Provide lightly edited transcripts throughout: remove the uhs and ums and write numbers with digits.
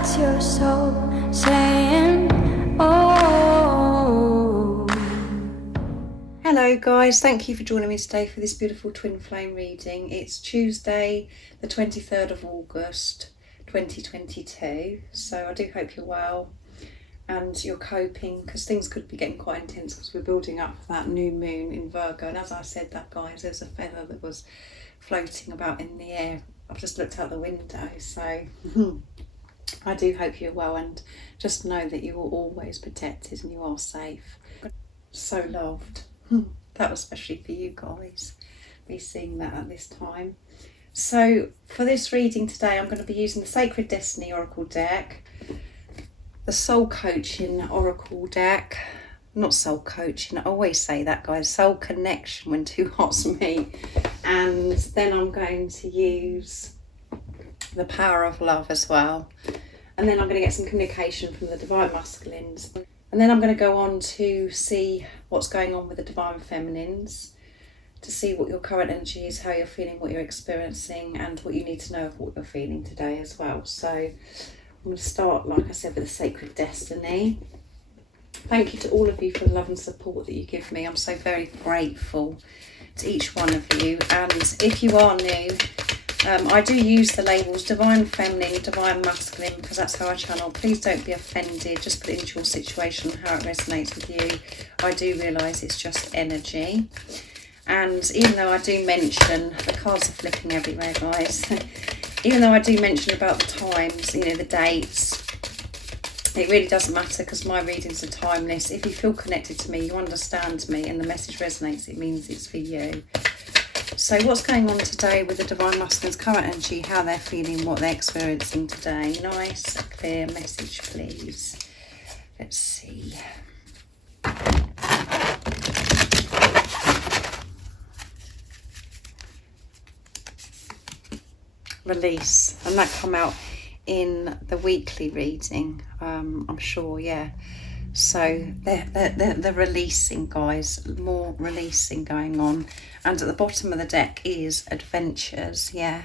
That's your soul saying, oh. Hello guys, thank you for joining me today for this beautiful twin flame reading. It's Tuesday the 23rd of August 2022, so I do hope you're well and you're coping, because things could be getting quite intense because we're building up for that new moon in Virgo. And as I said that, guys, there's a feather that was floating about in the air. I've just looked out the window, so I do hope you're well, and just know that you are always protected and you are safe. So loved. That was especially for you guys, me seeing that at this time. So for this reading today, I'm going to be using the Sacred Destiny Oracle deck, the Soul Coaching Oracle deck, not Soul Coaching, I always say that, guys, Soul Connection when two hearts meet, and then I'm going to use the Power of Love as well, and then I'm going to get some communication from the Divine Masculines. And then I'm going to go on to see what's going on with the Divine Feminines, to see what your current energy is, how you're feeling, what you're experiencing, and what you need to know of what you're feeling today as well. So I'm going to start, like I said, with the Sacred Destiny. Thank you to all of you for the love and support that you give me. I'm so very grateful to each one of you. And if you are new, I do use the labels Divine Feminine, Divine Masculine, because that's how I channel. Please don't be offended, just put it into your situation, how it resonates with you. I do realise it's just energy. And even though I do mention, the cards are flipping everywhere, guys. Even though I do mention about the times, you know, the dates, it really doesn't matter, because my readings are timeless. If you feel connected to me, you understand me, and the message resonates, it means it's for you. So what's going on today with the Divine Masculine's current energy, how they're feeling, what they're experiencing today. Nice, clear message, please. Let's see. Release, and that come out in the weekly reading, I'm sure, yeah. So they're releasing, guys, more releasing going on. And at the bottom of the deck is adventures, yeah.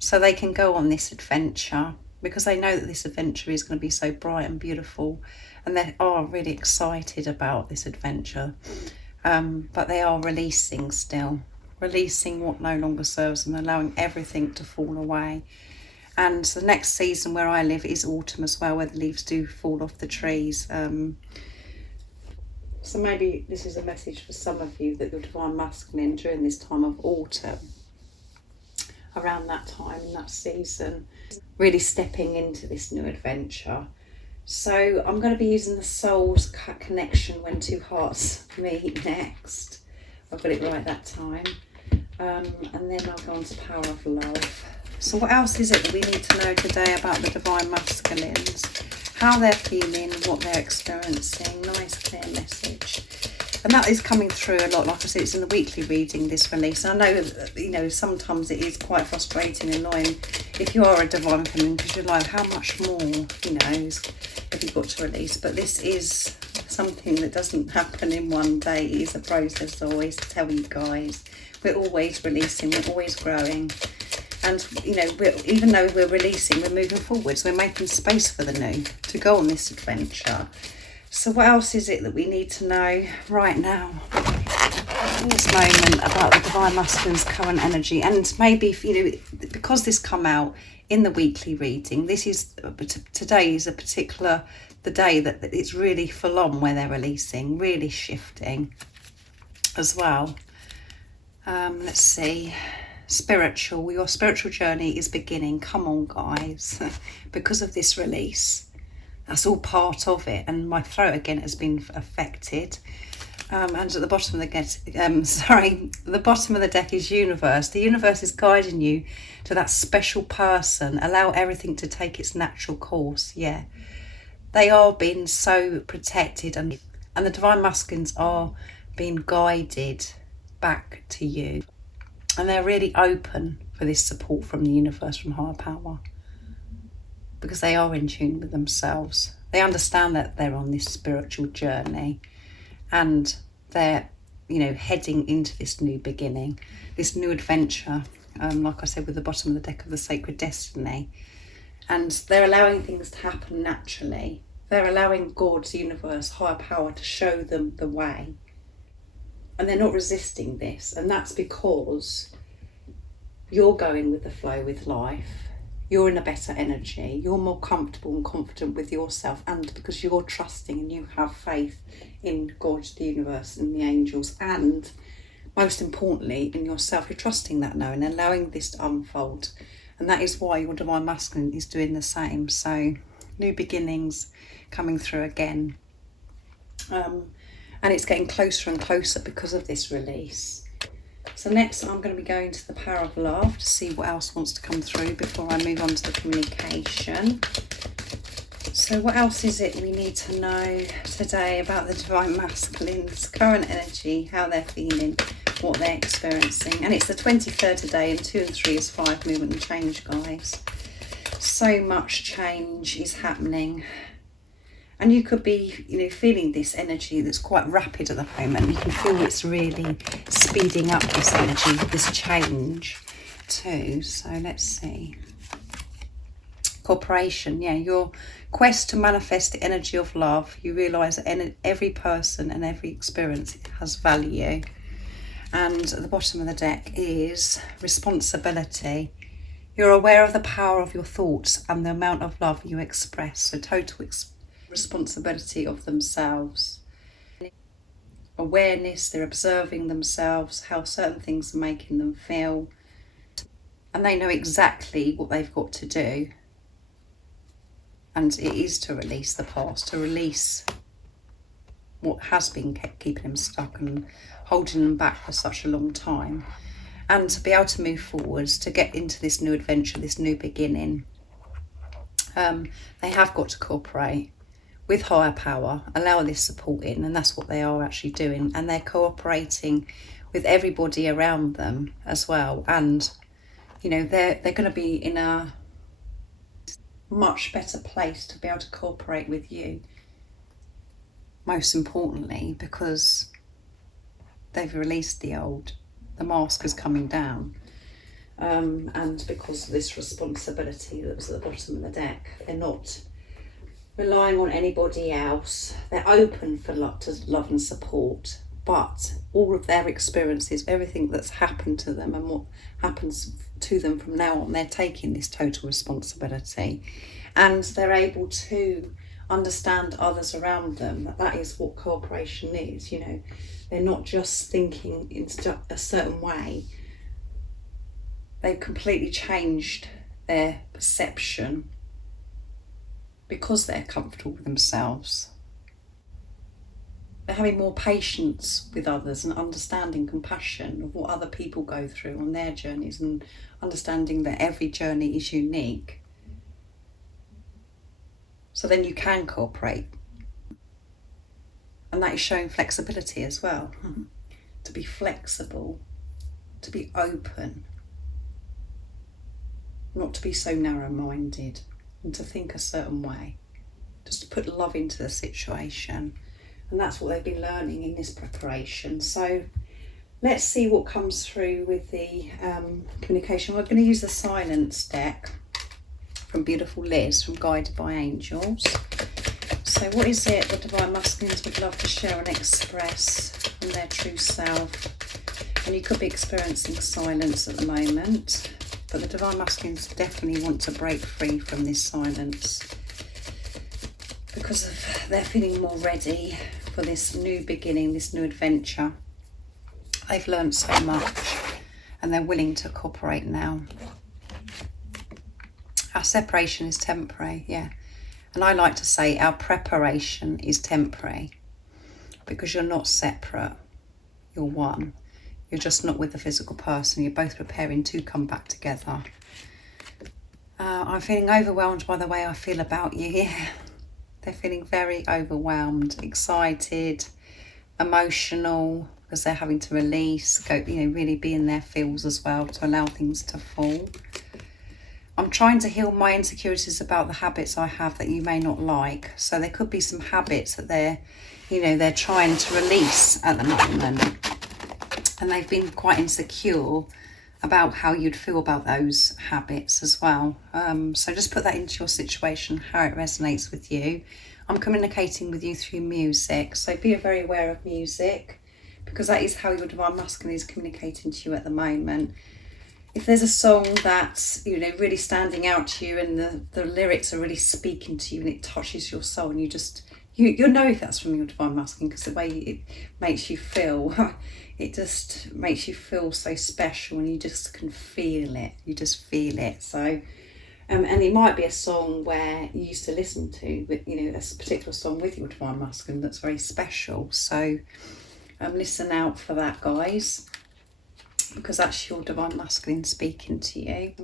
So they can go on this adventure because they know that this adventure is going to be so bright and beautiful, and they are really excited about this adventure. But they are releasing still, releasing what no longer serves them, allowing everything to fall away. And the next season where I live is autumn as well, where the leaves do fall off the trees. So maybe this is a message for some of you, that the Divine Masculine during this time of autumn, around that time in that season, really stepping into this new adventure. So I'm going to be using the Soul's Connection when two hearts meet next. I've got it right that time. And then I'll go on to Power of Love. So what else is it that we need to know today about the Divine Masculines? How they're feeling, what they're experiencing. Nice clear message. And that is coming through a lot. Like I said, it's in the weekly reading, this release. I know, you know, sometimes it is quite frustrating and annoying if you are a Divine Feminine, because you're like, how much more, you know, have you got to release? But this is something that doesn't happen in one day. It is a process, I always tell you guys. We're always releasing, we're always growing. And, you know, even though we're releasing, we're moving forwards. We're making space for the new to go on this adventure. So what else is it that we need to know right now, in this moment, about the Divine Masculine's current energy? And maybe, you know, because this come out in the weekly reading, this is, today is the day that it's really full on, where they're releasing, really shifting as well. Let's see. Spiritual, your spiritual journey is beginning. Come on, guys. Because of this release, that's all part of it. And my throat again has been affected. And at the bottom of the bottom of the deck is universe. The universe is guiding you to that special person. Allow everything to take its natural course. Yeah, they are being so protected, and the Divine Masculines are being guided back to you. And they're really open for this support from the universe, from higher power, because they are in tune with themselves. They understand that they're on this spiritual journey, and they're, you know, heading into this new beginning, this new adventure. Like I said, with the bottom of the deck of the Sacred Destiny. And they're allowing things to happen naturally. They're allowing God's universe, higher power, to show them the way. And they're not resisting this. And that's because you're going with the flow with life. You're in a better energy. You're more comfortable and confident with yourself. And because you're trusting and you have faith in God, the universe, and the angels. And most importantly, in yourself, you're trusting that now and allowing this to unfold. And that is why your divine masculine is doing the same. So new beginnings coming through again. And it's getting closer and closer because of this release. So next I'm going to be going to the power of love to see what else wants to come through before I move on to the communication. So what else is it we need to know today about the divine masculine's current energy, how they're feeling, what they're experiencing? And it's the 23rd today, and 2 and 3 is 5 movement and change, guys. So much change is happening. And you could be, feeling this energy that's quite rapid at the moment. You can feel it's really speeding up, this energy, this change too. So let's see. Cooperation, yeah, your quest to manifest the energy of love. You realise that every person and every experience has value. And at the bottom of the deck is responsibility. You're aware of the power of your thoughts and the amount of love you express. So total responsibility of themselves. Awareness, they're observing themselves, how certain things are making them feel. And they know exactly what they've got to do. And it is to release the past, to release what has been keeping them stuck and holding them back for such a long time. And to be able to move forwards, to get into this new adventure, this new beginning. They have got to cooperate with higher power, allow this support in, and that's what they are actually doing. And they're cooperating with everybody around them as well. And, they're going to be in a much better place to be able to cooperate with you. Most importantly, because they've released the old. The mask is coming down. And because of this responsibility that was at the bottom of the deck, they're not relying on anybody else. They're open for to love and support, but all of their experiences, everything that's happened to them and what happens to them from now on, they're taking this total responsibility, and they're able to understand others around them. That is what cooperation is. They're not just thinking in a certain way. They've completely changed their perception because they're comfortable with themselves. They're having more patience with others and understanding, compassion of what other people go through on their journeys, and understanding that every journey is unique. So then you can cooperate. And that is showing flexibility as well. To be flexible, to be open, not to be so narrow-minded, and to think a certain way, just to put love into the situation. And that's what they've been learning in this preparation. So let's see what comes through with the communication. We're going to use the silence deck from beautiful Liz from Guided by Angels. So what is it the divine masculines would love to share and express from their true self? And you could be experiencing silence at the moment, but the divine masculines definitely want to break free from this silence because they're feeling more ready for this new beginning, this new adventure. They've learned so much and they're willing to cooperate now. Our separation is temporary, yeah. And I like to say our preparation is temporary, because you're not separate, you're one. You're just not with the physical person. You're both preparing to come back together. I'm feeling overwhelmed by the way I feel about you, yeah. They're feeling very overwhelmed, excited, emotional, because they're having to release, really be in their feels as well, to allow things to fall. I'm trying to heal my insecurities about the habits I have that you may not like. So there could be some habits that they're trying to release at the moment. And they've been quite insecure about how you'd feel about those habits as well. So just put that into your situation, how it resonates with you. I'm communicating with you through music, so be very aware of music, because that is how your divine masculine is communicating to you at the moment. If there's a song that's, you know, really standing out to you, and the lyrics are really speaking to you, and it touches your soul, and you'll know if that's from your divine masculine, because the way it makes you feel, it just makes you feel so special, and you just can feel it. You just feel it. So, and it might be a song where you used to listen to, but you know, a particular song with your divine masculine that's very special. So, listen out for that, guys, because that's your divine masculine speaking to you.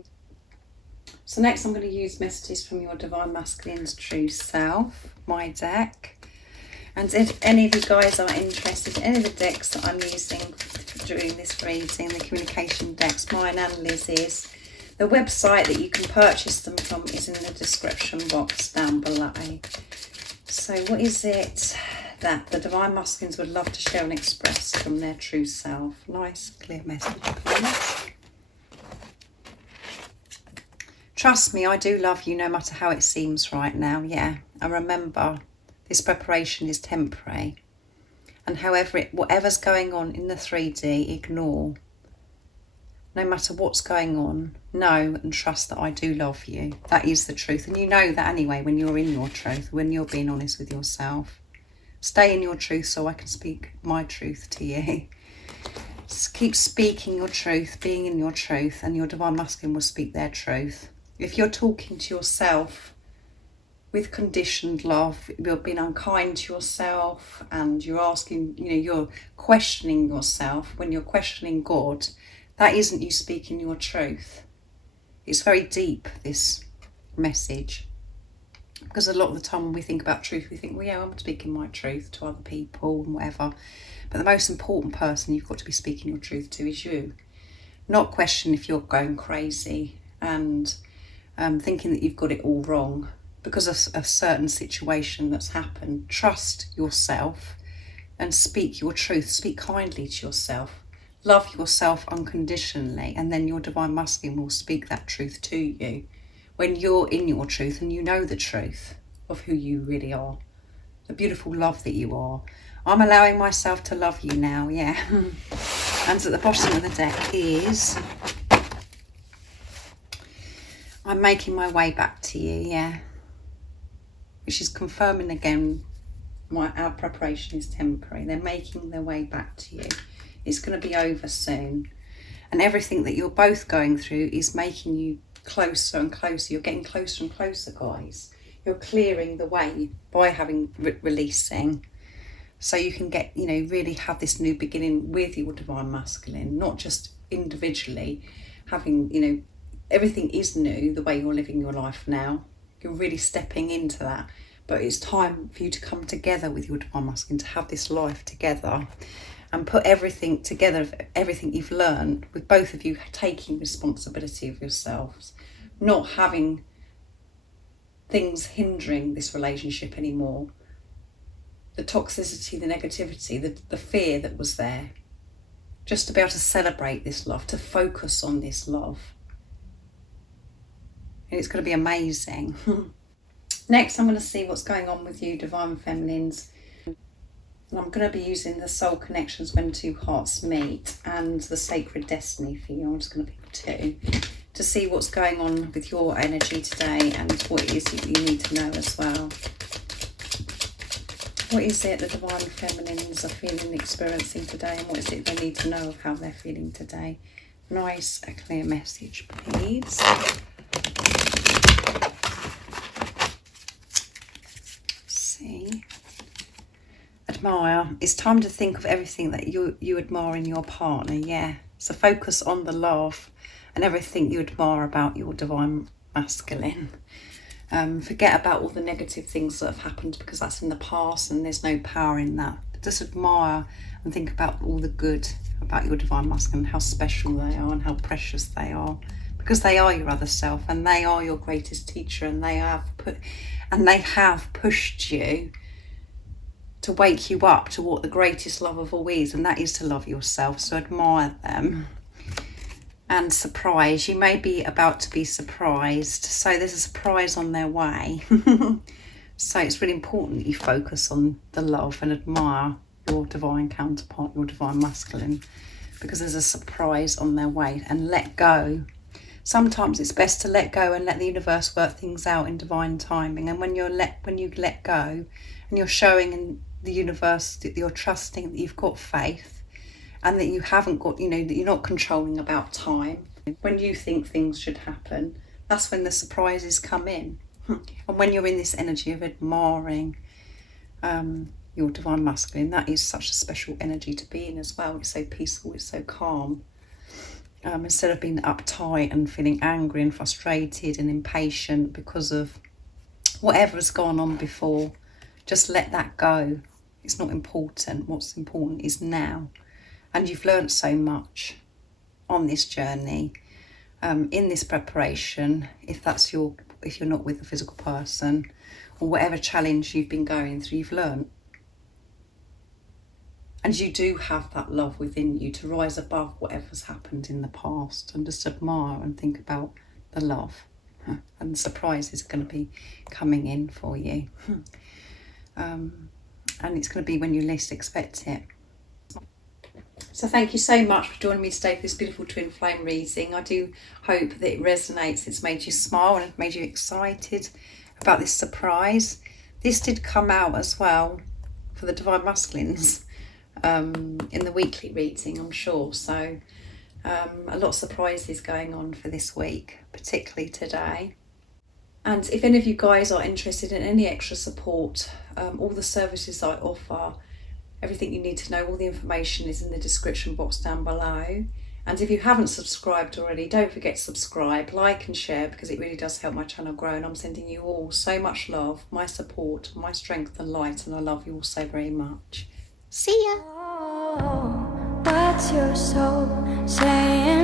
So next I'm going to use messages from your divine masculine's true self, my deck. And if any of you guys are interested in any of the decks that I'm using during this reading, the communication decks, mine and Lizzie's, the website that you can purchase them from is in the description box down below. So what is it that the divine masculines would love to share and express from their true self? Nice clear message, please. Trust me, I do love you no matter how it seems right now. Yeah, and remember, this preparation is temporary. And whatever's going on in the 3D, ignore. No matter what's going on, know and trust that I do love you. That is the truth. And you know that anyway when you're in your truth, when you're being honest with yourself. Stay in your truth so I can speak my truth to you. Just keep speaking your truth, being in your truth, and your divine masculine will speak their truth. If you're talking to yourself with conditioned love, you're being unkind to yourself, and you're asking, you know, you're questioning yourself, when you're questioning God, that isn't you speaking your truth. It's very deep, this message. Because a lot of the time when we think about truth, we think, well, yeah, I'm speaking my truth to other people and whatever. But the most important person you've got to be speaking your truth to is you. Not question if you're going crazy and thinking that you've got it all wrong because of a certain situation that's happened. Trust yourself and speak your truth. Speak kindly to yourself. Love yourself unconditionally, and then your divine masculine will speak that truth to you when you're in your truth and you know the truth of who you really are, the beautiful love that you are. I'm allowing myself to love you now, yeah. And at the bottom of the deck is, I'm making my way back to you, yeah. Which is confirming again, our preparation is temporary. They're making their way back to you. It's going to be over soon. And everything that you're both going through is making you closer and closer. You're getting closer and closer, guys. You're clearing the way by having releasing. So you can get, you know, really have this new beginning with your divine masculine, not just individually having, you know, everything is new the way you're living your life now. You're really stepping into that. But it's time for you to come together with your divine masculine, to have this life together and put everything together, everything you've learned, with both of you taking responsibility of yourselves, not having things hindering this relationship anymore. The toxicity, the negativity, the fear that was there. Just to be able to celebrate this love, to focus on this love. And it's going to be amazing. Next, I'm going to see what's going on with you, divine feminines. And I'm going to be using the soul connections when two hearts meet and the sacred destiny for you. I'm just going to pick two to see what's going on with your energy today and what it is that you need to know as well. What is it the divine feminines are feeling, experiencing today, and what is it they need to know of how they're feeling today? Nice, a clear message, please. See. Admire. It's time to think of everything that you admire in your partner, yeah. So focus on the love and everything you admire about your divine masculine. Forget about all the negative things that have happened, because that's in the past and there's no power in that. Just admire and think about all the good about your divine masculine, how special they are and how precious they are, because they are your other self and they are your greatest teacher, and they have pushed you to wake you up to what the greatest love of all is, and that is to love yourself. So admire them. and surprise. You may be about to be surprised, so there's a surprise on their way. So it's really important that you focus on the love and admire your divine counterpart, your divine masculine, because there's a surprise on their way. And let go. Sometimes it's best to let go and let the universe work things out in divine timing. And when you let go and you're showing in the universe that you're trusting, that you've got faith, and that you haven't got, you know, that you're not controlling about time. When you think things should happen, that's when the surprises come in. And when you're in this energy of admiring your divine masculine, that is such a special energy to be in as well. It's so peaceful, it's so calm. Instead of being uptight and feeling angry and frustrated and impatient because of whatever's gone on before, just let that go. It's not important. What's important is now. And you've learned so much on this journey, in this preparation, if you're not with a physical person, or whatever challenge you've been going through, you've learned. And you do have that love within you to rise above whatever's happened in the past and just admire and think about the love. And the surprises are going to be coming in for you. And it's going to be when you least expect it. So thank you so much for joining me today for this beautiful twin flame reading. I do hope that it resonates. It's made you smile and made you excited about this surprise. This did come out as well for the divine masculines in the weekly reading, I'm sure. So a lot of surprises going on for this week, particularly today. And if any of you guys are interested in any extra support, all the services I offer, everything you need to know, all the information is in the description box down below. And if you haven't subscribed already, don't forget to subscribe, like and share, because it really does help my channel grow. And I'm sending you all so much love, my support, my strength and light, and I love you all so very much. See ya! Oh, what's your soul saying?